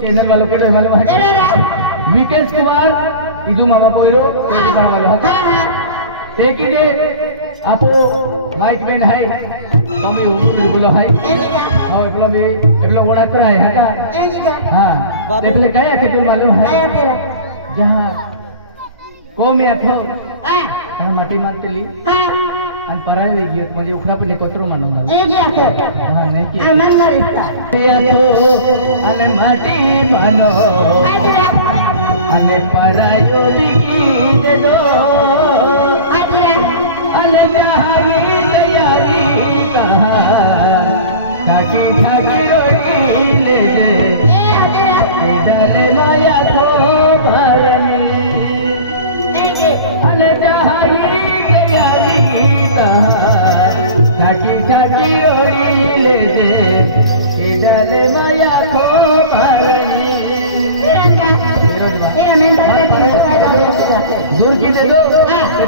channel वालों के मालूम है विकेश कुमार इदू मामा पोइरो तेरी वालों हका तेकी के आपो माइक में है कमी उम्र बोलो है और एबलो गोणात्रा है हका हां तेबले काया के तुम मालूम है जहां को में अथो हां माटी मानते ली अन पराय गई म्हणजे उखरा पे कोतरो मानो हां नहीं की अमन न रिश्ता अने माटी पानो अने परायो लिखी दे दो अने जहानी तैयारी कहा काकी ठाकी रोटी ले जे डले माया को भरनी अने जहानी तैयारी कहा काकी ठाकी रोटी ले जे डले माया को भरनी दूर की दे दो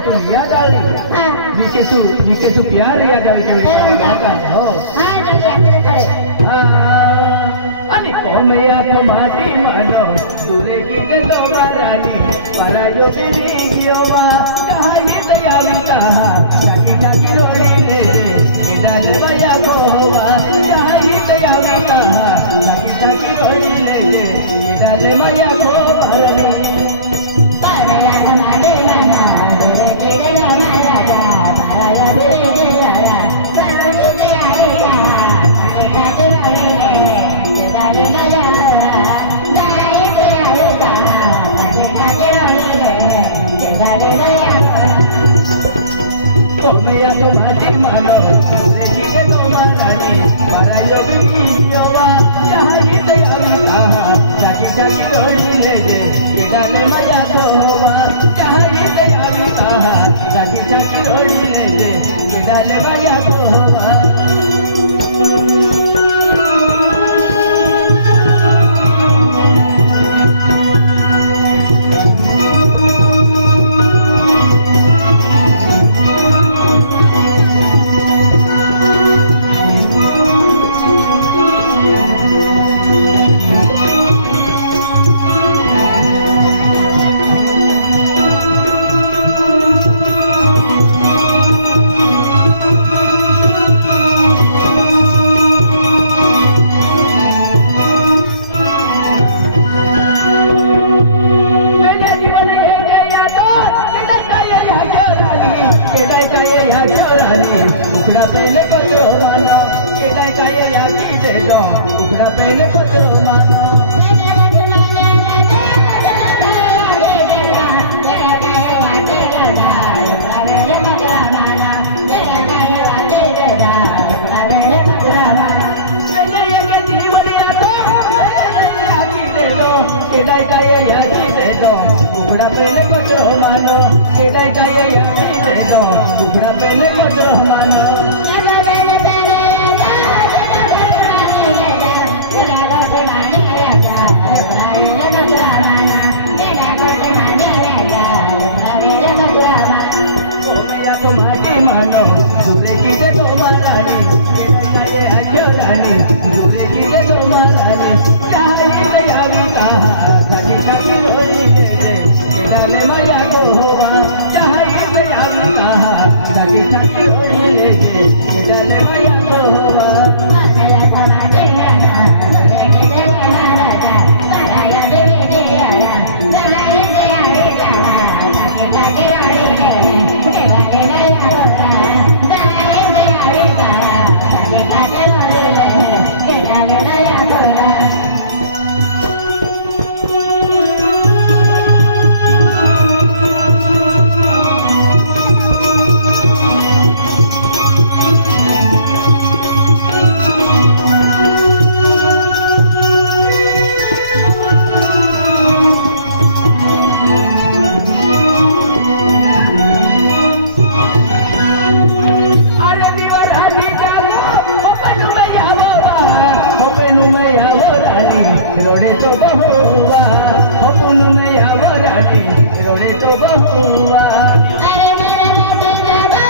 तो याद आ विकेशु प्यार याद आ हो अनि कोमया तो माटी मानो दूरे की दे दो बारानी परायो बिनी गियोवा कहानी दयाविता काकी काकी रोड़ी ले दे डाले भैया को होवा कहानी दयाविता काकी काकी रोड़ी ले दे डाले भैया को भरनी पराया हमारे माना दूरे की दे दो महाराजा पराया बिनी गियोवा कहानी दयाविता काकी काकी रोड़ी ले डाले भैया डाले दयाविता काकी काकी रोड़ी ले डाले भैया कोमया तो माटी मानो रेजी दे दो महारानी परायो बिनी गियोवा कहानी दयाविता काकी काकी रोड़ी ले दे डाले माया को होवा कहानी दयाविता काकी काकी रोड़ी ले दे डाले माया को होवा उखड़ा पहले पचरो मानो केटाई काये याकी दे दो उखड़ा पहले पचरो मानो केटाई काये याकी दे दो उखड़ा पहले पचरो मानो केटाई काये याकी दे दो उखड़ा पहले पचरो मानो कोमया तो माटी मानो दूरे की दे दो महारानी केटाई काये अजरानी दूरे की दे दो महारानी चाही दयाविता काकी काकी रोड़ी ले दे डाले माया को होवा चाही दयाविता काकी काकी रोड़ी ले दे डाले माया को होवा पराया हमारे माना दूरे की दे दो महाराजा पराया बिनी गियोवा कहानी दयाविता काकी काकी रोड़ी ले डाले भैया को कहानी दयाविता काकी काकी रोड़ी ले डाले भैया को रोड़े तो बहुआ अपन में आवो रानी रोड़े तो बहुआ अरे मेरे राजा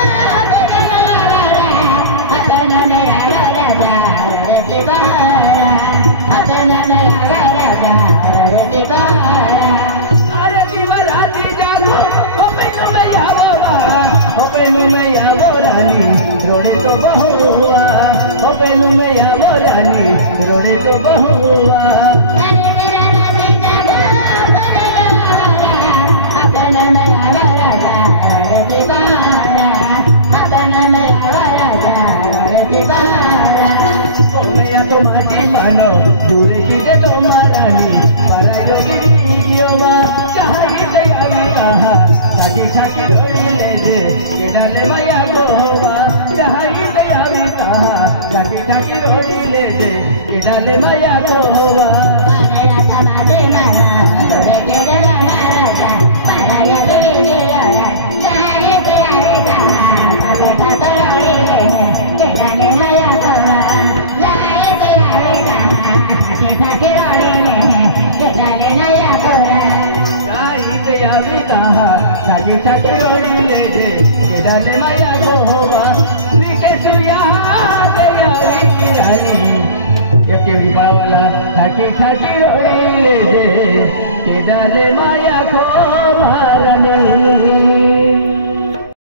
अपना नया राजा रे से बाहर अपना नया राजा राजा रे दीवारा अरे दीवाराती जागो ओ मेनू में यावोवा ओ मेनू में यावो रानी रोड़े तो बहुआ ओ मेनू में यावो रानी रोड़े तो बहुआ अरे रे राजा बोले हमारा अपना में राजा रे दीवारा अपना में राजा रे दीवारा मैं तो माटी मानो दूर की जे तो मारानी para yogi yoba चाही दयावी कहा साकी खाकी रोड़ी ले जे के डाले माया कोवा चाही दयावी कहा साकी खाकी रोड़ी ले जे के डाले माया कोवा मेरा समाधि मारा तोरे के राजा para yogi yoba चाही दयावी कहा साकी खाकी रोड़ी ले जे के डाले माया कोवा चाही दयावी कहा साकी खाकी रोड़ी ले जे के डाले माया कोवा बीते सोया दयावी रानी ये केवड़ी बड़ा वाला साकी खाकी रोड़ी ले जे के डाले माया कोवा रानी